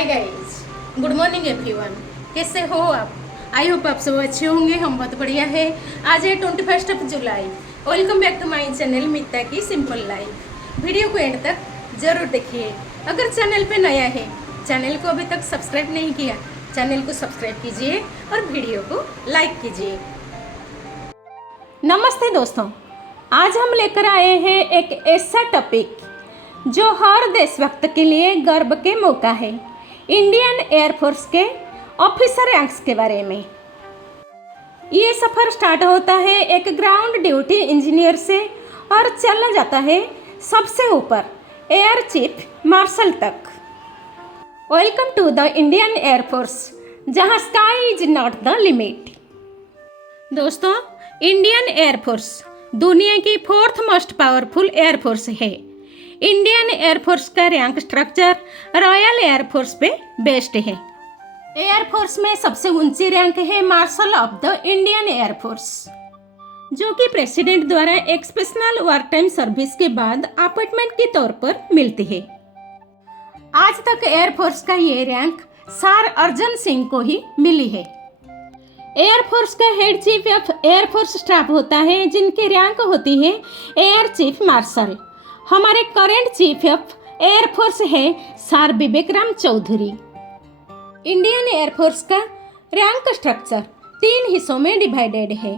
Hi guys, good morning everyone. कैसे हो आप? आई होप आप सब अच्छे होंगे। हम बहुत बढ़िया है। आज है 21 जुलाई। Welcome back to my channel Mita की सिंपल लाइफ। वीडियो को एंड तक जरूर देखिए। अगर चैनल पे नया है, चैनल को अभी तक सब्सक्राइब नहीं किया, चैनल को सब्सक्राइब कीजिए और वीडियो को लाइक कीजिए। नमस्ते दोस्तों, आज हम लेकर आए हैं एक ऐसा टॉपिक जो हर देशभक्त के लिए गर्व के मौका है। इंडियन एयरफोर्स के ऑफिसर रैंक्स के बारे में। ये सफ़र स्टार्ट होता है एक ग्राउंड ड्यूटी इंजीनियर से और चला जाता है सबसे ऊपर एयर चीफ मार्शल तक। Welcome to the Indian air force, जहां sky is not the limit. दोस्तों, इंडियन एयरफोर्स दुनिया की 4th मोस्ट पावरफुल एयरफोर्स है। इंडियन एयरफोर्स का रैंक स्ट्रक्चर रॉयल एयरफोर्स पे बेस्ड है। एयरफोर्स में सबसे ऊंची रैंक है marshal of the Indian air force, जो कि प्रेसिडेंट द्वारा एक्सेप्शनल वार टाइम सर्विस के बाद अपॉइंटमेंट के तौर पर मिलती है। आज तक एयरफोर्स का ये रैंक सर अर्जन सिंह को ही मिली है। एयरफोर्स का head chief of air force staff होता है, जिनकी रैंक होती है एयर चीफ मार्शल। हमारे करंट चीफ ऑफ एयरफोर्स है सर विवेकराम चौधरी। इंडियन एयरफोर्स का रैंक स्ट्रक्चर 3 हिस्सों में डिवाइडेड है: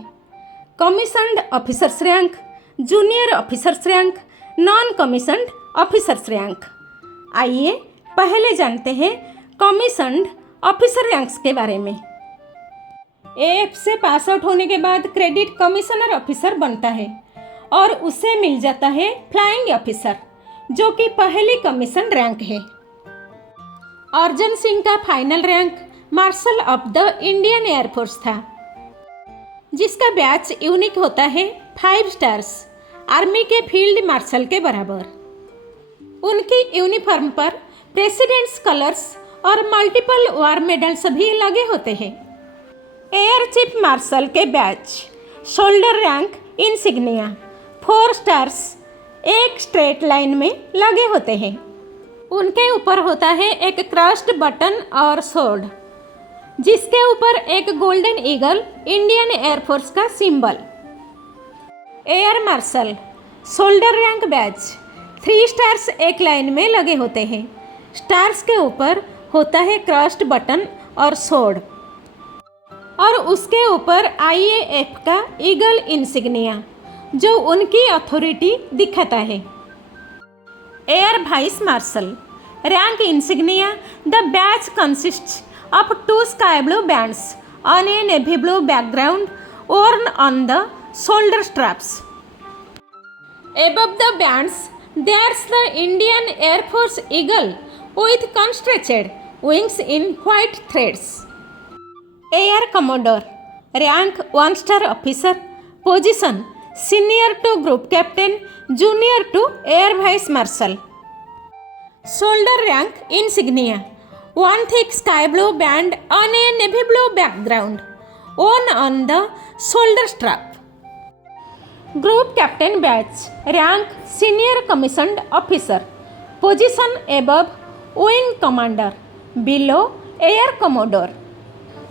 commissioned officers rank, junior officers rank, non commissioned officers rank. आइए पहले जानते हैं कमीशन्ड ऑफिसर रैंक्स के बारे में। एएफ से पास आउट होने के बाद क्रेडिट कमिश्नर ऑफिसर बनता है और उसे मिल जाता है फ्लाइंग ऑफिसर, जो कि पहली कमीशन रैंक है। अर्जन सिंह का final rank martial of the Indian air force था, जिसका बैच यूनिक होता है 5 स्टार्स, आर्मी के फील्ड मार्शल के बराबर। उनकी यूनिफॉर्म पर प्रेसिडेंट्स कलर्स और मल्टीपल वार मेडल्स भी लगे होते हैं। एयर चीफ मार्शल के batch shoulder rank insignia 4 stars एक स्ट्रेट लाइन में लगे होते हैं। उनके ऊपर होता है एक क्रॉस्ड बटन और सोर्ड, जिसके ऊपर एक गोल्डन ईगल इंडियन एयरफोर्स का symbol. Air marshal shoulder rank batch 3 stars एक लाइन में लगे होते हैं। स्टार्स के ऊपर होता है क्रॉस्ड बटन और सोर्ड, और उसके ऊपर आईएएफ का ईगल इंसिग्निया, जो उनकी अथॉरिटी दिखाता है। Air vice marshal rank insignia the batch consists of 2 sky blue bands on A navy blue background worn on the shoulder straps. Above the bands, there's the Indian Air Force Eagle with constricted wings in white threads. Air Commodore rank 1 star officer, position senior to group captain, junior to air vice marshal. Shoulder rank insignia 1 thick sky blue band on a navy blue background worn on the shoulder strap. Group captain badge rank senior commissioned officer, position above wing commander, below air commodore.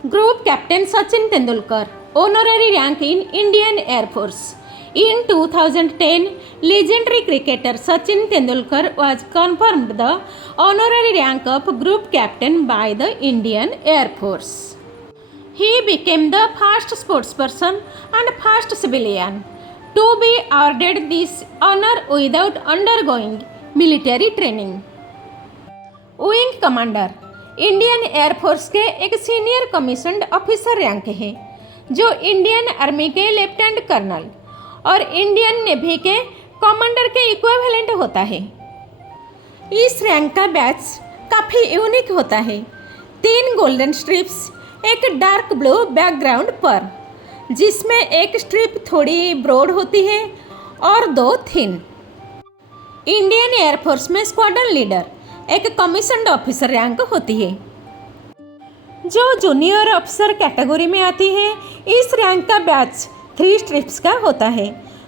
Group captain Sachin Tendulkar honorary rank in Indian Air Force. In 2010, legendary cricketer Sachin Tendulkar was confirmed the honorary rank of group captain by the Indian Air Force. He became the first sportsperson and first civilian to be awarded this honor without undergoing military training. Wing Commander Indian air force के एक senior commissioned officer rank है, जो Indian army के lieutenant colonel और Indian navy के commander के equivalent होता है। इस रैंक का बैच काफ़ी यूनिक होता है। 3 गोल्डन स्ट्रिप्स एक डार्क ब्लू बैकग्राउंड पर, जिसमें एक स्ट्रिप थोड़ी ब्रॉड होती है और 2 थिन। इंडियन एयरफोर्स में स्क्वाड्रन लीडर एक कमीशन्ड ऑफिसर रैंक होती है, जो जूनियर ऑफिसर कैटेगरी में आती है। इस रैंक का बैच 3 स्ट्रिप्स का होता है,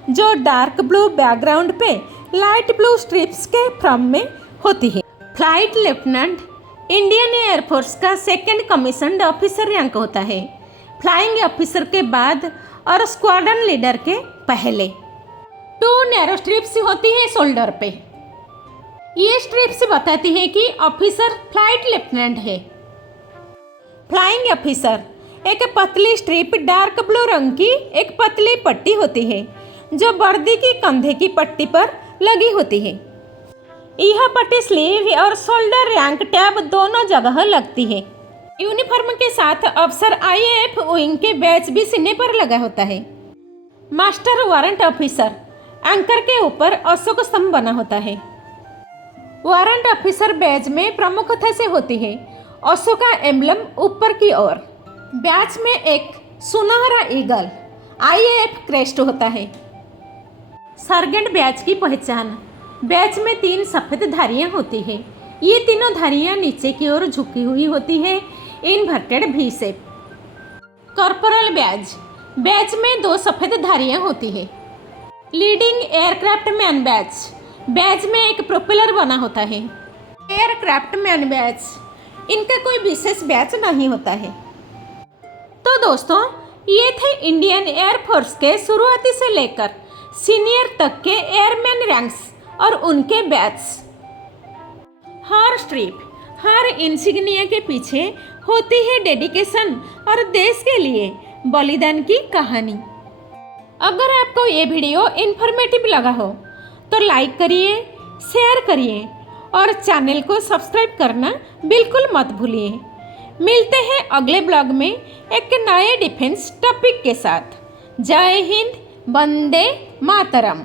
जो डार्क ब्लू बैकग्राउंड पे लाइट ब्लू स्ट्रिप्स के फ्रम में होती है। फ्लाइट लेफ्टिनेंट इंडियन एयरफोर्स का सेकंड कमीशन्ड ऑफिसर रैंक होता है, फ्लाइंग ऑफिसर के बाद और स्क्वाड्रन लीडर के पहले। 2 नैरो स्ट्रिप्स होती है शोल्डर पे। ये स्ट्रिप्स बताती है कि ऑफिसर फ्लाइट लेफ्टिनेंट है। फ्लाइंग ऑफिसर एक पतली स्ट्रिप डार्क ब्लू रंग की एक पतली पट्टी होती है जो वर्दी की कंधे की पट्टी पर लगी होती है। यह पट्टी स्लीव और शोल्डर रैंक टैब दोनों जगह लगती है। यूनिफॉर्म के साथ अफसर आईएएफ विंग के बैच भी सीने पर लगा होता है। मास्टर वारंट ऑफिसर एंकर के ऊपर अशोक स्तंभ बना होता है। वारंट ऑफिसर बैच में प्रमुखता से होती है अशोका एम्बलम ऊपर की ओर। बैच में एक सुनहरा ईगल आईएएफ क्रेस्ट होता है। सर्जेंट बैच की पहचान, बैच में 3 सफ़ेद धारियाँ होती है। ये तीनों धारियाँ नीचे की ओर झुकी हुई होती है, inverted V shape. Corporal batch, batch में 2 सफ़ेद धारियाँ होती है। Leading aircraft man batch, batch में एक प्रोपेलर बना होता है। एयरक्राफ्ट मैन बैच, इनका कोई विशेष बैच नहीं होता है। तो दोस्तों, ये थे इंडियन एयरफोर्स के शुरुआती से लेकर सीनियर तक के एयरमैन रैंक्स और उनके बैच। हर स्ट्रिप, हर इंसिग्निया के पीछे होती है डेडिकेशन और देश के लिए बलिदान की कहानी। अगर आपको ये वीडियो इन्फॉर्मेटिव लगा हो तो लाइक करिए, शेयर करिए और चैनल को सब्सक्राइब करना बिल्कुल मत भूलिए। मिलते हैं अगले ब्लॉग में एक नए डिफेंस टॉपिक के साथ। जय हिंद, वंदे मातरम।